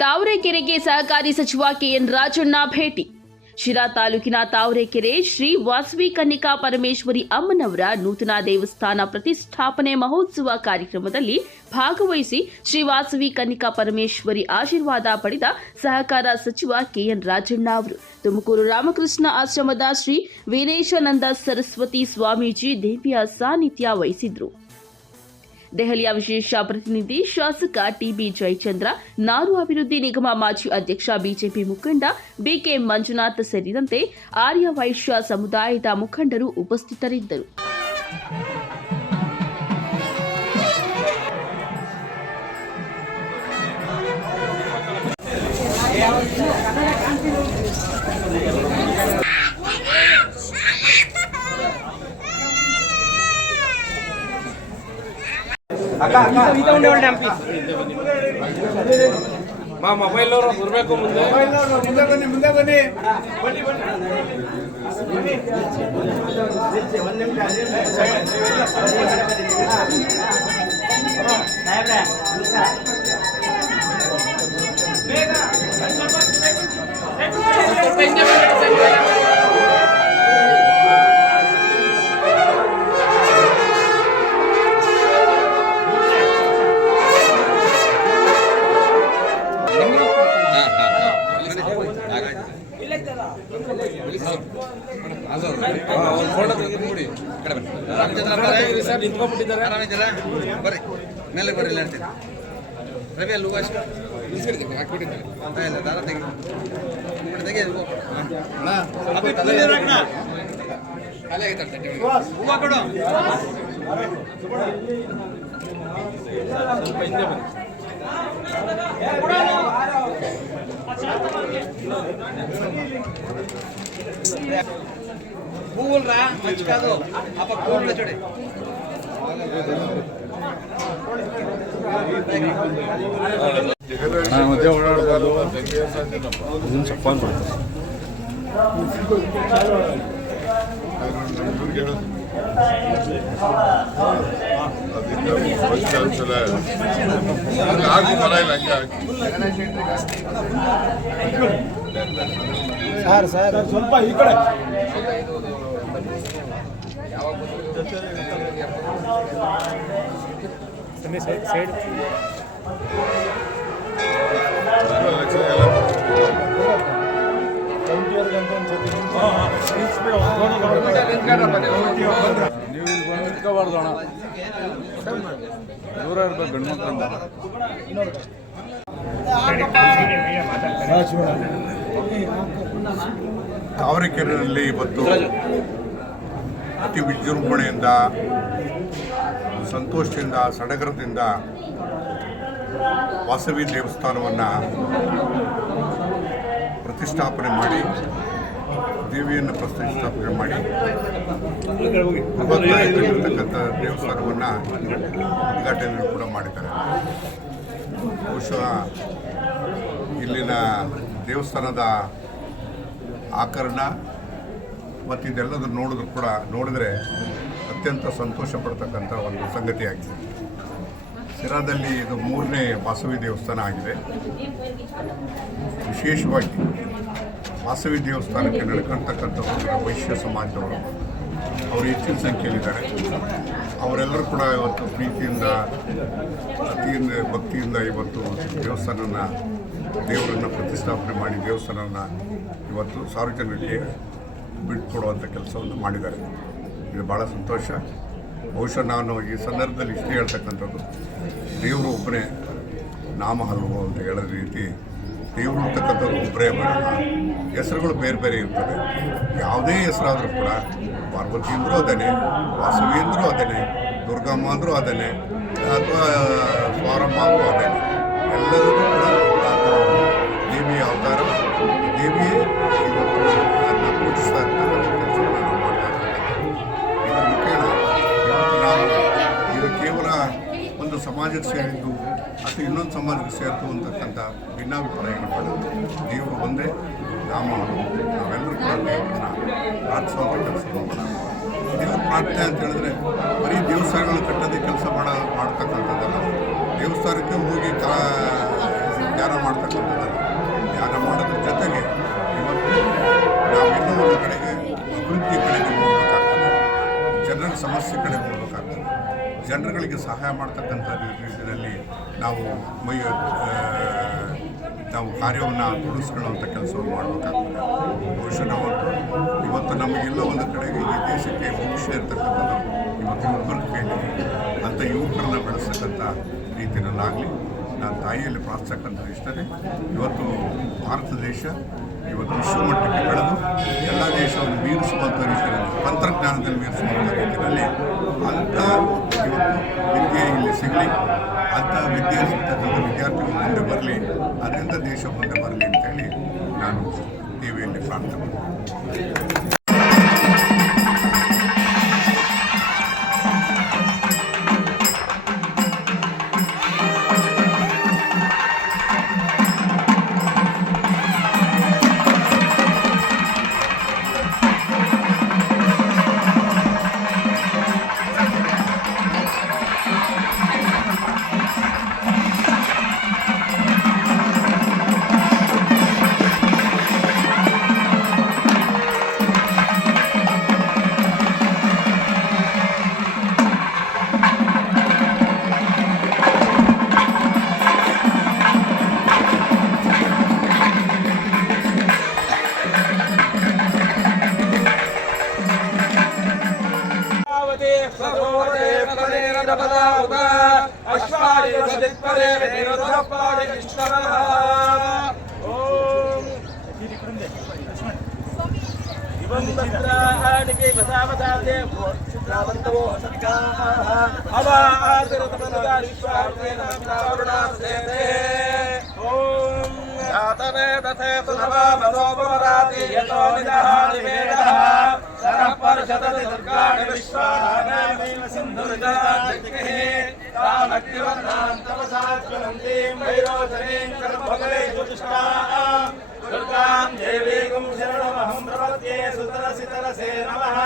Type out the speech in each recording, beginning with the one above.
ತಾವರೆಕೆರೆಗೆ ಸಹಕಾರಿ ಸಚಿವ ಕೆಎನ್ ರಾಜಣ್ಣ ಭೇಟಿ. ಶಿರಾ ತಾಲೂಕಿನ ತಾವರೆಕೆರೆ ಶ್ರೀ ವಾಸವಿ ಕನ್ನಿಕಾ ಪರಮೇಶ್ವರಿ ಅಮ್ಮನವರ ನೂತನ ದೇವಸ್ಥಾನ ಪ್ರತಿಷ್ಠಾಪನೆ ಮಹೋತ್ಸವ ಕಾರ್ಯಕ್ರಮದಲ್ಲಿ ಭಾಗವಹಿಸಿ ಶ್ರೀ ವಾಸವಿ ಕನ್ನಿಕಾ ಪರಮೇಶ್ವರಿ ಆಶೀರ್ವಾದ ಪಡೆದ ಸಹಕಾರ ಸಚಿವ ಕೆಎನ್ ರಾಜಣ್ಣ ಅವರು ತುಮಕೂರು ರಾಮಕೃಷ್ಣ ಆಶ್ರಮದ ಶ್ರೀ ವೀರೇಶಾನಂದ ಸರಸ್ವತಿ ಸ್ವಾಮೀಜಿ ದೇವಿಯ ಸಾನ್ನಿಧ್ಯ ವಹಿಸಿದ್ರು. ದೆಹಲಿಯ ವಿಶೇಷ ಪ್ರತಿನಿಧಿ ಶಾಸಕ ಟಿಬಿ ಜಯಚಂದ್ರ, ನಾರು ಅಭಿವೃದ್ಧಿ ನಿಗಮ ಮಾಜಿ ಅಧ್ಯಕ್ಷ ಬಿಜೆಪಿ ಮುಖಂಡ ಬಿಕೆ ಮಂಜುನಾಥ್ ಸೇರಿದಂತೆ ಆರ್ಯ ವೈಶ್ಯ ಸಮುದಾಯದ ಮುಖಂಡರು ಉಪಸ್ಥಿತರಿದ್ದರು. మా మొబైల్ లో బుర్రకు ముందే ముందే బನ್ನಿ ಸರ್ ನಿಂತ್ಕೊಂಡ್ಬಿಟ್ಟಿದ್ದಾರೆ. ಬರ್ರಿ ಮೇಲೆ ಬರ್ರಿ ಇಲ್ಲ ಹೇಳ್ತೀನಿ. ರವಿ ಅಲ್ಲಿ ಹೂವು ಅಷ್ಟು ಹಾಕ್ಬಿಟ್ಟಿದ್ದಾರೆ ಇಲ್ಲ ದಾರ ತೆಗಿ ತೆಗಿ ಅಲ್ಲೇ ಐತೆ ಹೂವು ಕೊಡು. ಸ್ವಲ್ಪ ಹಿಂದೆ ಬನ್ನಿ. పూలరా మంచి కాదు అప్ప పూలు చూడే మధ్య ఓడాడబోదు చెప్పాలి ಸರ್ ಸ್ವಲ್ಪ ಈ ಕಡೆ ಸೈಡ್ ನೀವು ಇಲ್ಲಿ ಬಂದು ನಿಂತ್ಕೋಬಾರ್ದು ಅಣ್ಣ, ದೂರ ಇರ್ಬೇಕು ಗಂಡು ಮಕ್ಕಳಿಂದ. ತಾವರೆಕೆರೆಯಲ್ಲಿ ಇವತ್ತು ಅತಿ ವಿಜೃಂಭಣೆಯಿಂದ, ಸಂತೋಷದಿಂದ, ಸಡಗರದಿಂದ ವಾಸವಿ ದೇವಸ್ಥಾನವನ್ನು ಪ್ರತಿಷ್ಠಾಪನೆ ದೇವಿಯನ್ನು ಪ್ರತಿಷ್ಠಾಪನೆ ಮಾಡಿ ಇರತಕ್ಕಂಥ ದೇವಸ್ಥಾನವನ್ನು ಉದ್ಘಾಟನೆ ಕೂಡ ಮಾಡಿದ್ದಾರೆ. ಬಹುಶಃ ಇಲ್ಲಿನ ದೇವಸ್ಥಾನದ ಆಕರಣ ಮತ್ತು ಇದೆಲ್ಲದನ್ನು ನೋಡಿದ್ರೆ ಅತ್ಯಂತ ಸಂತೋಷ ಪಡ್ತಕ್ಕಂಥ ಒಂದು ಸಂಗತಿಯಾಗಿದೆ. ಶಿರಾದಲ್ಲಿ ಇದು 3ನೇ ವಾಸವಿ ದೇವಸ್ಥಾನ ಆಗಿದೆ. ವಿಶೇಷವಾಗಿ ವಾಸವಿ ದೇವಸ್ಥಾನಕ್ಕೆ ನಡ್ಕೊಳ್ತಕ್ಕಂಥ ವೈಶ್ಯ ಸಮಾಜದವರು ಅವರು ಹೆಚ್ಚಿನ ಸಂಖ್ಯೆಯಲ್ಲಿದ್ದಾರೆ. ಅವರೆಲ್ಲರೂ ಕೂಡ ಇವತ್ತು ಪ್ರೀತಿಯಿಂದ, ಅತಿಯಿಂದ, ಭಕ್ತಿಯಿಂದ ಇವತ್ತು ದೇವರನ್ನು ಪ್ರತಿಷ್ಠಾಪನೆ ಮಾಡಿ ದೇವಸ್ಥಾನವನ್ನು ಇವತ್ತು ಸಾರ್ವಜನಿಕರಿಗೆ ಬಿಟ್ಟುಕೊಡುವಂಥ ಕೆಲಸವನ್ನು ಮಾಡಿದ್ದಾರೆ. ಇದು ಭಾಳ ಸಂತೋಷ. ಬಹುಶಃ ನಾನು ಈ ಸಂದರ್ಭದಲ್ಲಿ ಇಷ್ಟೇ ಹೇಳ್ತಕ್ಕಂಥದ್ದು, ದೇವರು ಒಬ್ಬನೇ, ನಾಮ ಹಲವು ಅಂತ ಹೇಳೋ ರೀತಿ ದೇವರು ಅಂತಕ್ಕಂಥದ್ದು ಒಬ್ಬರೇ ಬರೋಣ. ಹೆಸರುಗಳು ಬೇರೆ ಬೇರೆ ಇರ್ತವೆ. ಯಾವುದೇ ಹೆಸರಾದರೂ ಕೂಡ ಪಾರ್ವತಿ ಅಂದರೂ ಅದೇನೆ, ವಾಸವಿ ಅಂದರೂ ಅದೇನೆ, ದುರ್ಗಮ್ಮ ಅಂದರೂ ಅದೇನೆ, ಅಥವಾ ಸ್ವಾರಮ್ಮ ಅಂದರೂ ಅದೇನೆ. ಎಲ್ಲರಿಗೂ ಕೂಡ ದೇವಿಯ ಅವತಾರ, ದೇವಿಯೇ ಇವತ್ತು ಅದನ್ನು ಪೂಜಿಸ್ತಾ ಇರ್ತಕ್ಕಂಥ ಕೆಲಸವನ್ನು ನಾವು ಮಾಡ್ತಾ ಇರ್ತಕ್ಕಂಥದ್ದು. ಇದರ ಮುಖೇನ ಇವತ್ತು ನಾವು ಇದು ಕೇವಲ ಒಂದು ಸಮಾಜಕ್ಕೆ ಸೇರಿದ್ದು ಅಥವಾ ಇನ್ನೊಂದು ಸಮಾಜಕ್ಕೆ ಸೇರಿತು ಅಂತಕ್ಕಂಥ ಭಿನ್ನಾಭಿಪ್ರಾಯಗಳು ದೇವರು ಒಂದೇ, ನಾಮ ನಾವೆಲ್ಲರೂ ಕೂಡ ದೇವರನ್ನ ಪ್ರಾರ್ಥಿಸುವಂಥ ಕೆಲಸವನ್ನು ಮಾಡೋಣ. ದೇವರ ಪ್ರಾರ್ಥನೆ ಅಂತ ಹೇಳಿದ್ರೆ ಬರೀ ದೇವಸ್ಥಾನಗಳು ಕಟ್ಟೋದೇ ಕೆಲಸ ಮಾಡ್ತಕ್ಕಂಥದ್ದಲ್ಲ. ದೇವಸ್ಥಾನಕ್ಕೆ ಹೋಗಿ ಧ್ಯಾನ ಮಾಡ್ತಕ್ಕಂಥದ್ದಲ್ಲ. ಧ್ಯಾನ ಮಾಡೋದ್ರ ಜೊತೆಗೆ ಇವತ್ತು ನಾವೆಲ್ಲೋ ಒಂದು ಕಡೆಗೆ ಅಭಿವೃದ್ಧಿ ಕಡೆಗೆ ನೋಡಬೇಕಾಗ್ತದೆ, ಜನರ ಸಮಸ್ಯೆ ಕಡೆ ನೋಡಬೇಕಾಗ್ತದೆ, ಜನರುಗಳಿಗೆ ಸಹಾಯ ಮಾಡ್ತಕ್ಕಂಥ ರೀತಿಯಲ್ಲಿ ನಾವು ನಾವು ಕಾರ್ಯವನ್ನು ತೊಡಗಿಸ್ಕೊಳ್ಳುವಂಥ ಕೆಲಸವನ್ನು ಮಾಡಬೇಕಾಗ್ತದೆ. ಬಹುಶಃ ನಾವಂತೂ ಇವತ್ತು ನಮಗೆಲ್ಲ ಒಂದು ಕಡೆಗೆ ಈ ದೇಶಕ್ಕೆ ಭವಿಷ್ಯ ಇರ್ತಕ್ಕಂಥದ್ದು ಇವತ್ತು ಯುವಕರ ಕೈಯಲ್ಲಿ ಅಂಥ ಯುವಕರನ್ನ ಬೆಳೆಸ್ತಕ್ಕಂಥ ರೀತಿಯಲ್ಲಾಗಲಿ ನಾನು ತಾಯಿಯಲ್ಲಿ ಪ್ರಾರ್ಥಿಸ್ತಕ್ಕಂಥದ್ದು ಇಷ್ಟೇ. ಇವತ್ತು ಭಾರತ ದೇಶ ಇವತ್ತು ವಿಶ್ವಮಟ್ಟಕ್ಕೆ ಬೆಳೆದು ಎಲ್ಲ ದೇಶವನ್ನು ಮೀರಿಸುವಂಥ ರೀತಿಯಲ್ಲಿ, ತಂತ್ರಜ್ಞಾನದಲ್ಲಿ ಮೀರಿಸುವಂಥ ರೀತಿಯಲ್ಲಿ ಅಂಥ ಇವತ್ತು ವಿದ್ಯೆ ಇಲ್ಲಿ ಸಿಗಲಿ, ಅಂಥ ವಿದ್ಯೆ ಸಿಗ್ತಕ್ಕಂಥ ವಿದ್ಯಾರ್ಥಿಗಳು ಮುಂದೆ ಬರಲಿ, ಅದರಿಂದ ದೇಶ ಮುಂದೆ ಬರಲಿ ಅಂತೇಳಿ ನಾನು ಟಿವಿಯಲ್ಲಿ ಪ್ರಾರ್ಥನೆ ಮಾಡ್ತೀನಿ. दुर्गां देवीं शरणमहं प्रपद्ये सुतरसितरसे नमः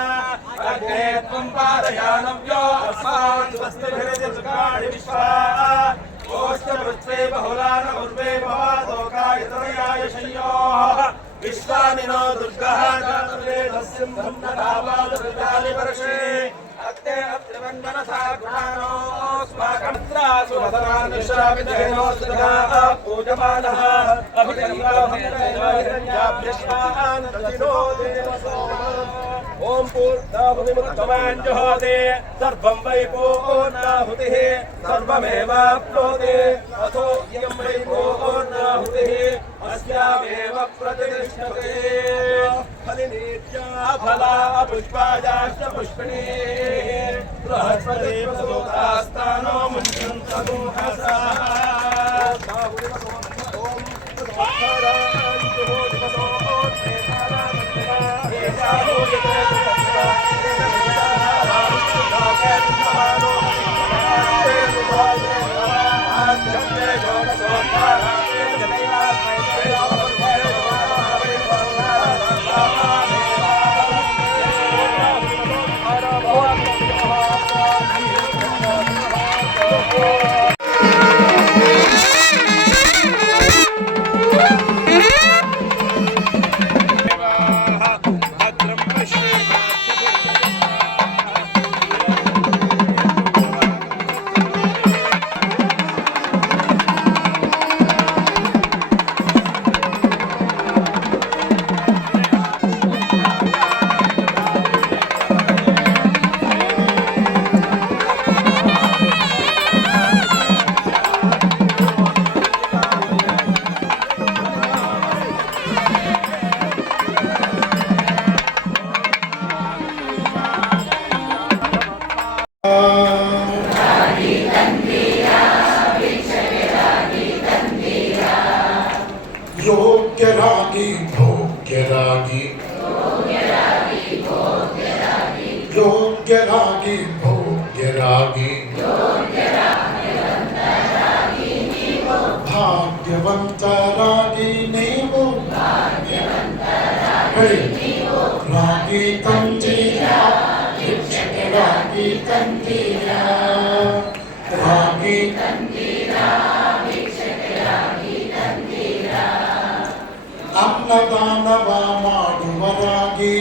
अग्रे त्वं पारयानव्यो अस्मान् स्वस्तिभिरिति दुर्गाणि विश्वा ओष्ठवृत्ते बहुलान उर्वे भवादोकायतनयाय शय्योः विश्वानि नो दुर्गः जातवेदस्यं ब्रह्मभावादृतानि वर्षे अत्ते अत्रिवन्मनसा गुणानोऽस्माकमित्रासु हतरानिश्रावितेनोऽस्त्रगाः पूजमानः अभिजन्याभ्यश्वान् रचिनो देवसो ॐ पूर्णाहुतिमुत्तमाञ्जुहोति सर्वं वै पूर्णाहुतिः सर्वमेवाप्नोति अथो इयं वै पूर्णाहुतिः अस्यामेव प्रतिष्ठते फलिनीत्या फला पुष्पायाश्च पुष्पिणी बृहस्पतिः प्रसूतास्तानो मुञ्चन्तमुहसा योग्यरागी भोग्यरागी योग्यरागी भोग्यरागी भाग्यवन्तरागी नीवु रागी तंजीरा रागी तंजीरा रागी ಅನ್ನದಾನವ ಮಾಡುವರಾಗಿ